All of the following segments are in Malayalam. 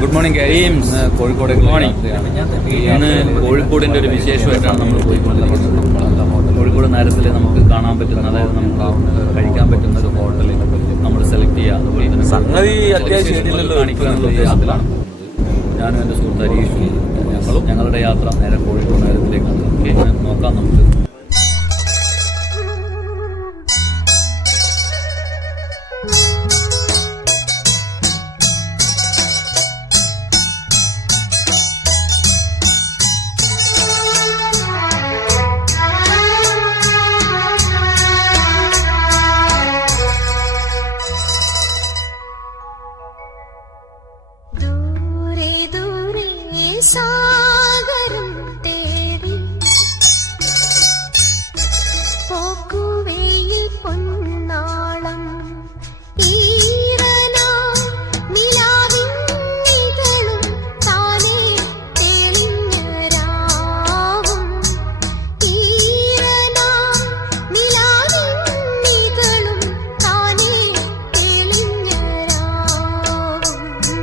ഗുഡ് മോർണിംഗ് ഇന്ന് കോഴിക്കോട് ഇന്ന് കോഴിക്കോടിൻ്റെ ഒരു വിശേഷമായിട്ടാണ് നമ്മൾ പോയിക്കൊണ്ടിരിക്കുന്നത്. കോഴിക്കോട് നഗരത്തിൽ നമുക്ക് കാണാൻ പറ്റുന്ന, അതായത് നമുക്ക് കഴിക്കാൻ പറ്റുന്ന ഒരു ഹോട്ടൽ നമ്മൾ സെലക്ട് ചെയ്യുക, അതുപോലെ തന്നെ സംഗതി അത്യാവശ്യം കാണിക്കുക എന്നുള്ള ഉദ്ദേശത്തിലാണ് ഞാനും എൻ്റെ സുഹൃത്ത് ഹരീഷും ഞങ്ങളുടെ യാത്ര നേരെ കോഴിക്കോട് നഗരത്തിലേക്കാണ്. നോക്കാം നമുക്ക്. സാഗരം തേടി പോക്കുവെയിൽ പൊന്നാളം ഈറനാ നിലാവിൻ ഇതളും താനേ തെളിഞ്ഞ രാവും ഈറനാ നിലാവിൻ ഇതളും താനേ തെളിഞ്ഞ രാവും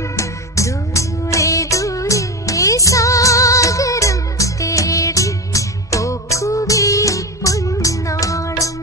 ദൂരെ ദൂരെ സാഗരം തേടി പോക്കുവെയിൽ പൊന്നാളം.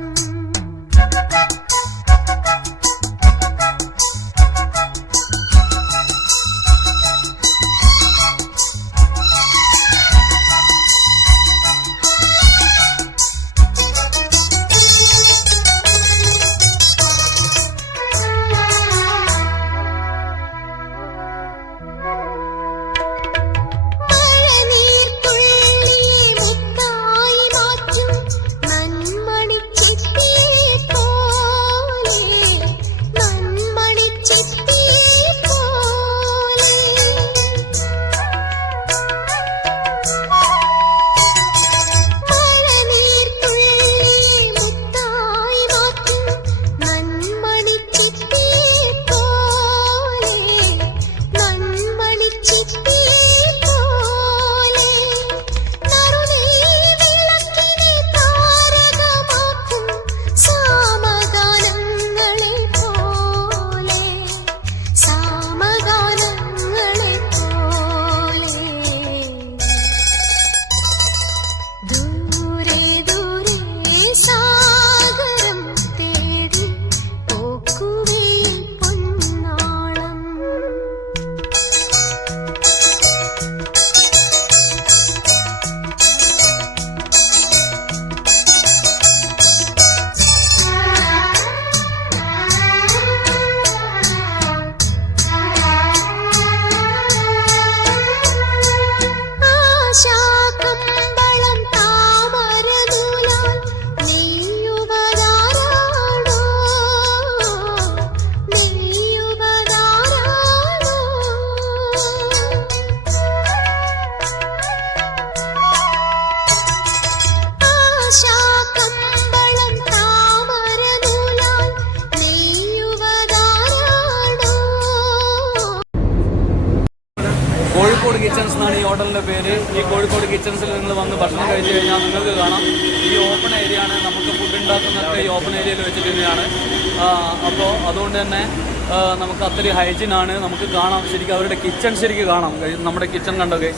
കോഴിക്കോട് കിച്ചൺസ് എന്നാണ് ഈ ഹോട്ടലിൻ്റെ പേര്. ഈ കോഴിക്കോട് കിച്ചൺസിൽ നിങ്ങൾ വന്ന് ഭക്ഷണം കഴിച്ചു കഴിഞ്ഞാൽ നിങ്ങൾക്ക് കാണാം ഈ ഓപ്പൺ ഏരിയ ആണ്. നമുക്ക് ഫുഡ് ഉണ്ടാക്കുന്നതൊക്കെ ഈ ഓപ്പൺ ഏരിയയിൽ വെച്ചിട്ട് തന്നെയാണ്. അപ്പോൾ അതുകൊണ്ട് തന്നെ നമുക്ക് അത്രയും ഹൈജീനാണ്. നമുക്ക് കാണാം, ശരിക്കും അവരുടെ കിച്ചൺ ശരിക്കും കാണാം. നമ്മുടെ കിച്ചൺ കണ്ടൊക്കെ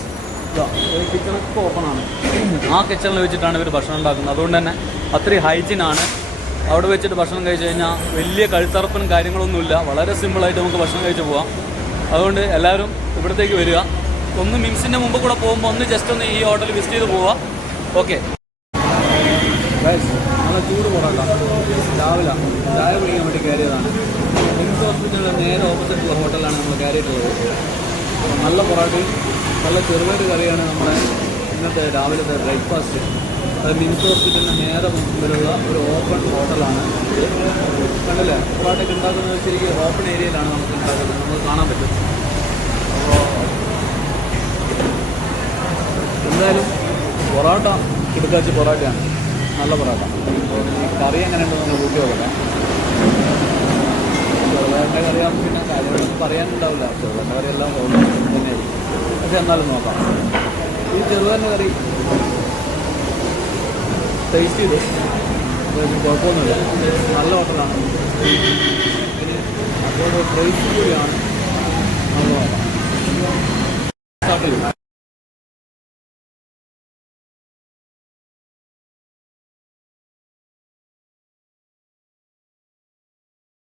കിച്ചണൊക്കെ ഓപ്പണാണ്. ആ കിച്ചണിൽ വെച്ചിട്ടാണ് ഇവർ ഭക്ഷണം ഉണ്ടാക്കുന്നത്. അതുകൊണ്ട് തന്നെ അത്രയും ഹൈജീനാണ്. അവിടെ വെച്ചിട്ട് ഭക്ഷണം കഴിച്ചു കഴിഞ്ഞാൽ വലിയ കഴുത്തറപ്പനും കാര്യങ്ങളൊന്നുമില്ല. വളരെ സിമ്പിളായിട്ട് നമുക്ക് ഭക്ഷണം കഴിച്ച് പോവാം. അതുകൊണ്ട് എല്ലാവരും ഇവിടത്തേക്ക് വരിക. ഒന്ന് മിംസിൻ്റെ മുമ്പ് കൂടെ പോകുമ്പോൾ ഒന്ന് ജസ്റ്റ് ഒന്ന് ഈ ഹോട്ടൽ വിസിറ്റ് ചെയ്ത് പോവാം. ഓക്കെ, നല്ല ചൂട് പൊറോട്ട രാവിലെ ചായ കുടിക്കാൻ വേണ്ടി കയറിയതാണ്. മിംസ് ഹോസ്പിറ്റലിൻ്റെ നേരെ ഓപ്പോസിറ്റുള്ള ഹോട്ടലാണ് നമ്മൾ കയറിയിട്ടുള്ളത്. നല്ല പൊറോട്ടയും നല്ല ചെറുപയർ കറിയാണ് നമ്മുടെ ഇന്നത്തെ രാവിലത്തെ ബ്രേക്ക്ഫാസ്റ്റ്. അത് മിംസ് ഹോസ്പിറ്റലിൻ്റെ നേരെ മുമ്പിലുള്ള ഒരു ഓപ്പൺ ഹോട്ടലാണ്. കണ്ടില്ലേ, പൊറോട്ടയ്ക്ക് ഉണ്ടാക്കുന്നത് ശരിക്കും ഓപ്പൺ ഏരിയയിലാണ് നമുക്ക് ഉണ്ടാക്കുന്നത്. നമുക്ക് കാണാൻ പറ്റും. അപ്പോൾ എന്തായാലും പൊറോട്ട കിടക്കാച്ചി പൊറോട്ടയാണ്, നല്ല പൊറോട്ട. അപ്പോൾ ഈ കറി എങ്ങനെയുണ്ടെന്ന് നമ്മൾ കൂട്ടി നോക്കട്ടെ. ചെറുപയറിൻ്റെ കറിയാകുമ്പോൾ പിന്നെ കാര്യങ്ങളൊന്നും പറയാനുണ്ടാവില്ല. ചെറുപയറിൻ്റെ കറിയെല്ലാം തന്നെയായിരിക്കും. പക്ഷെ എന്നാലും നോക്കാം. ഈ ചെറുപയറിൻ്റെ കറി ടേസ്റ്റ് ചെയ്തു, കുഴപ്പമൊന്നുമില്ല. നല്ല ഹോട്ടലാണ്. പിന്നെ അപ്പോൾ പ്രൈസ് കൂടിയാണ്. നല്ല ഹോട്ടലാണ്. വരും.